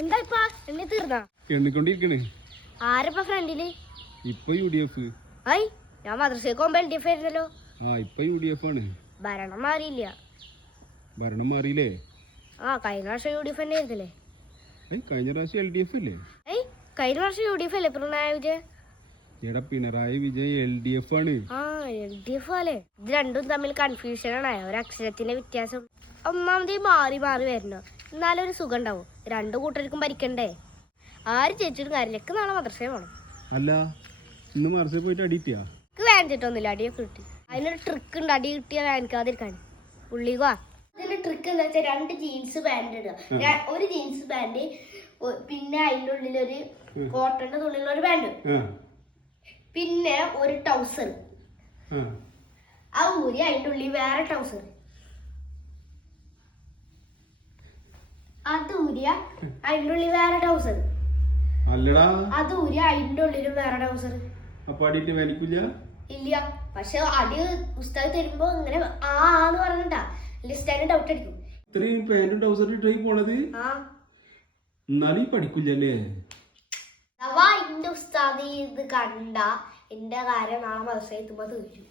എന്താ ഇപ്പൊ എന്നെ തീർന്നാ എണ്ണിക്കൊണ്ടിരിക്കണേ. ആരപ്പ ഫ്രണ്ടില്? ഇപ്പൊ UDF. ഐ ഞാൻ മദ്രസയിൽ പോകുമ്പോ LDF ആയിരുന്നല്ലോ. ഇപ്പൊ UDF ആണ്. ഭരണം മാറിയില്ല. ഭരണം മാറിയില്ലേ? കഴിഞ്ഞ വർഷം UDF തന്നെ ആയിരുന്നില്ലേ? കഴിഞ്ഞ പ്രാവശ്യം LDF അല്ലേ? കഴിഞ്ഞ വർഷം UDF അല്ലേ പിണറായി വിജയൻ? എടാ പിണറായി വിജയൻ LDF ആണ്. LDF അല്ലേ? ഇത് രണ്ടും തമ്മിൽ കൺഫ്യൂഷൻ ആണ്. ഒരക്ഷരത്തിന്റെ വ്യത്യാസം. ഒന്നാമത് മാറി മാറി വരണോ, എന്നാലും ഒരു സുഖം ഉണ്ടാവും. രണ്ടു കൂട്ടർക്കും ഭരിക്കണ്ടേ? ആര് ജയിച്ചിട്ടും കാര്യമില്ല. നാളെ മദ്രസയിൽ പോണം. അല്ല ഇന്ന് മദ്രസയിൽ പോയിട്ട് അടിയിട്ടാ? വേനിച്ചിട്ടൊന്നുമില്ല, അടിയൊക്കെ കിട്ടി. അതിനൊരു ട്രിക്ക് ഉണ്ട്, അടി കിട്ടിയാ വേനിക്കാതിരിക്കാൻ. പുള്ളിക്കുവാ ഇതിന്റെ ട്രിക്ക് എന്താ വെച്ചാൽ 2 ജീൻസ് പാന്റ് ഇടുക. ഒരു ജീൻസ് പാന്റ്, പിന്നെ അതിൻ്റെ ഉള്ളിലൊരു കോട്ടന്റെ തുണിയുള്ള ഒരു പാന്റ്, പിന്നെ ഒരു ട്രൗസർ. ഊരി അതിൻ്റെ ഉള്ളിൽ വേറെ ട്രൗസർ. അത് ഊരിയ അതിൻ്റെ ഉള്ളിൽ വേറെ ട്രൗസർ. അത് ഊരിയ അതിൻ്റെ ഉള്ളിലും വേറെ ട്രൗസർ. ഇല്ല, പക്ഷെ അടി പുസ്തകം തരുമ്പോ ഇങ്ങനെ ആന്ന് പറഞ്ഞിട്ടാ ലിസ്റ്റാന് ഡൗട്ട് അടിക്കും. ഇത്രയും പാന്റും ട്രൗസറും ഇട്ടായി പോണത് എന്നാലും പഠിക്കില്ലല്ലേ? ഇന്റെ ഉസ്താദ് ഇത് കണ്ട എന്റെ കാര്യം നാളെ മദ്രസയിൽ എത്തുമ്പോ തീരും.